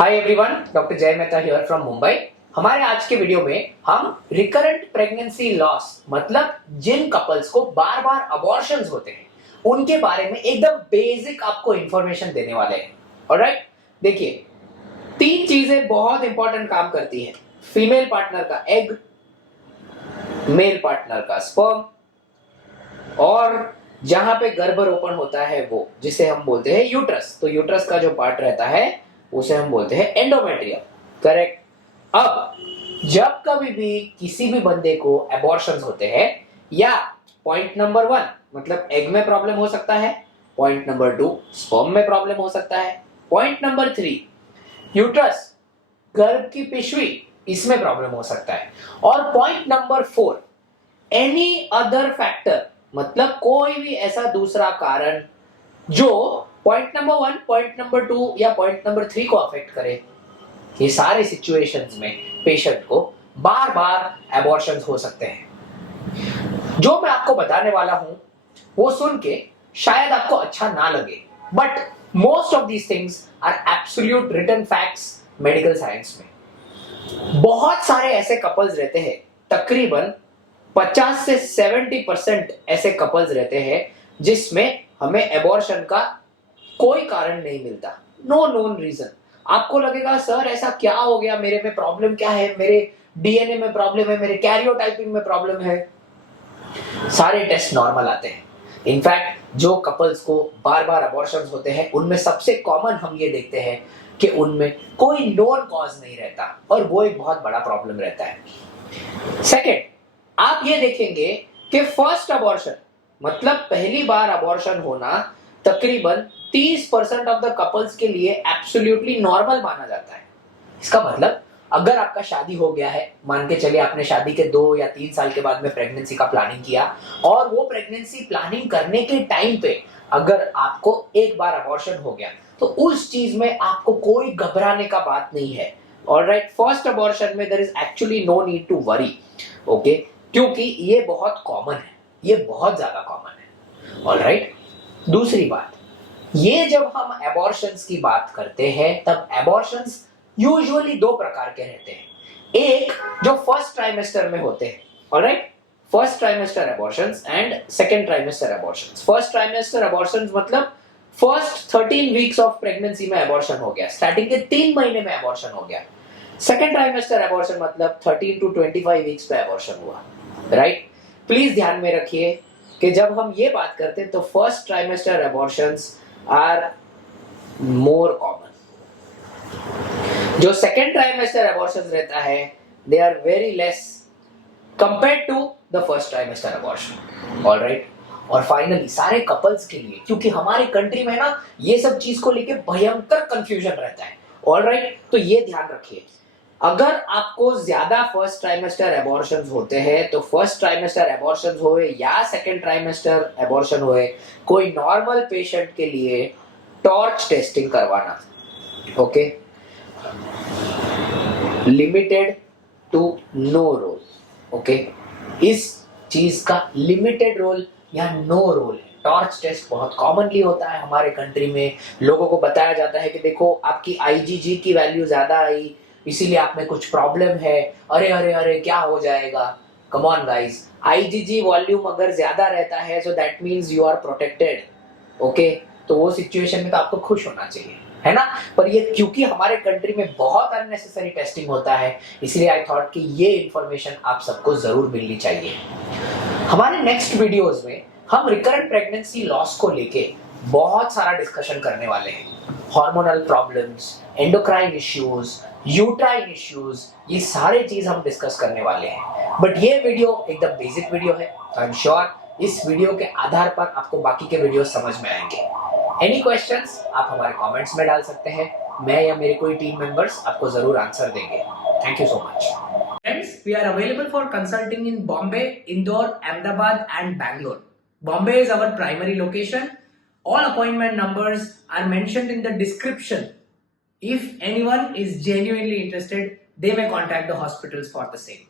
Hi everyone, doctor जय Mehta here from Mumbai. हमारे आज के वीडियो में हम रिकरेंट प्रेगनेंसी लॉस मतलब जिन कपल्स को बार बार अबॉर्शंस होते हैं उनके बारे में एकदम बेसिक आपको इंफॉर्मेशन देने वाले हैं। ऑलराइट, देखिए तीन चीजें बहुत इंपॉर्टेंट काम करती है। फीमेल पार्टनर का एग, मेल पार्टनर का स्पर्म और जहां पे गर्भारोपण होता है वो जिसे हम बोलते हैं यूट्रस। तो यूट्रस का जो पार्ट रहता है उसे हम बोलते हैं एंडोमेट्रियम। करेक्ट। अब जब कभी भी किसी भी बंदे को एबॉर्शंस होते हैं या पॉइंट नंबर 1 मतलब एग में प्रॉब्लम हो सकता है, पॉइंट नंबर 2 स्पर्म में प्रॉब्लम हो सकता है, पॉइंट नंबर 3 यूट्रस गर्भ की पिशवी इसमें प्रॉब्लम हो सकता है, और point number 4 any other factor मतलब कोई भी ऐसा दूसरा कारण जो पॉइंट नंबर 1, पॉइंट नंबर 2 या पॉइंट नंबर 3 को अफेक्ट करे। ये सारे सिचुएशंस में पेशेंट को बार बार एबॉर्शंस हो सकते हैं। जो मैं आपको बताने वाला हूं वो सुन के शायद आपको अच्छा ना लगे, but most of these things are absolute written facts medical science में। बहुत सारे ऐसे कपल्स रहते हैं, तकरीबन 50 से 70% ऐसे कपल्स रहते हैं जिसमें हमें एबॉर्शन का कोई कारण नहीं मिलता, नो नोन रीजन। आपको लगेगा सर ऐसा क्या हो गया, मेरे में प्रॉब्लम क्या है, मेरे डीएनए में प्रॉब्लम है, मेरे कैरियोटाइपिंग में प्रॉब्लम है। सारे टेस्ट नॉर्मल आते हैं। इनफैक्ट जो कपल्स को बार बार अबॉर्शंस होते हैं उनमें सबसे कॉमन हम ये देखते हैं कि उनमें कोई नोन कॉज नहीं रहता, और वो एक बहुत बड़ा प्रॉब्लम रहता है। सेकेंड, आप ये देखेंगे कि फर्स्ट अबॉर्शन मतलब पहली बार अबॉर्शन होना तकरीबन 30% ऑफ द कपल्स के लिए एब्सोल्युटली नॉर्मल माना जाता है। इसका मतलब अगर आपका शादी हो गया है, मान के चलिए आपने शादी के 2 या 3 साल के बाद में प्रेगनेंसी का प्लानिंग किया, और वो प्रेगनेंसी प्लानिंग करने के टाइम पे अगर आपको एक बार अबॉर्शन हो गया तो उस चीज में आपको कोई घबराने का बात नहीं है। ऑलराइट, फर्स्ट अबॉर्शन में there is actually no need to worry, okay, क्योंकि ये बहुत कॉमन है, ये बहुत ज्यादा कॉमन है। ऑलराइट, दूसरी बात, ये जब हम एबॉर्शंस की बात करते हैं तब एबॉर्शंस यूजुअली 2 प्रकार के रहते हैं। एक जो फर्स्ट ट्राइमेस्टर में होते हैं, alright, first trimester abortions and second trimester abortions. First trimester abortions मतलब फर्स्ट 13 वीक्स ऑफ प्रेगनेंसी में एबॉर्शन हो गया, स्टार्टिंग के 3 महीने में एबॉर्शन हो गया। सेकंड ट्राइमेस्टर एबॉर्शन मतलब 13 टू 25 वीक्स पे एबॉर्शन हुआ। राइट, प्लीज ध्यान में रखिए कि जब हम ये बात करते हैं तो first trimester abortions are more common. जो सेकेंड ट्राइमेस्टर एबॉर्शंस रहता है they are very less compared to the first trimester abortion. Alright, और फाइनली सारे कपल्स के लिए, क्योंकि हमारे कंट्री में ना ये सब चीज को लेके भयंकर कंफ्यूजन रहता है। ऑलराइट, तो ये ध्यान रखिए, अगर आपको ज्यादा फर्स्ट ट्राइमेस्टर एबॉर्शंस होते हैं तो फर्स्ट ट्राइमेस्टर एबॉर्शंस होए या सेकंड ट्राइमेस्टर एबॉर्शन होए, कोई नॉर्मल पेशेंट के लिए टॉर्च टेस्टिंग करवाना, okay, limited to no role, okay, इस चीज का लिमिटेड रोल या नो रोल है। टॉर्च टेस्ट बहुत कॉमनली होता है हमारे कंट्री में। लोगों को बताया जाता है कि देखो आपकी आईजीजी की वैल्यू ज्यादा आई, इसीलिए आप में कुछ प्रॉब्लम है, अरे अरे अरे क्या हो जाएगा। Come on guys, IgG volume अगर ज्यादा रहता है so that means you are protected, okay, तो वो सिचुएशन में तो आपको खुश होना चाहिए, है ना। पर ये क्योंकि हमारे कंट्री में बहुत अननेसेसरी टेस्टिंग होता है, इसलिए आई थॉट कि ये इंफॉर्मेशन आप सबको जरूर मिलनी चाहिए। हमारे नेक्स्ट वीडियोस में हम रिकरेंट प्रेगनेंसी लॉस को लेके बहुत सारा डिस्कशन करने वाले हैं। Hormonal problems, endocrine issues, uterine issues, ये सारे चीज हम डिस्कस करने वाले हैं। बट ये वीडियो एकदम बेसिक वीडियो है, आई एम श्योर इस वीडियो के आधार पर आपको बाकी के वीडियो समझ में आएंगे। एनी क्वेश्चंस आप हमारे कमेंट्स में डाल सकते हैं, मैं या मेरे कोई टीम मेंबर्स आपको जरूर आंसर देंगे। Thank you so much. Friends, we are available for consulting in Bombay, Indore, Ahmedabad and Bangalore. Bombay is our primary location. All appointment numbers are mentioned in the description. If anyone is genuinely interested, they may contact the hospitals for the same.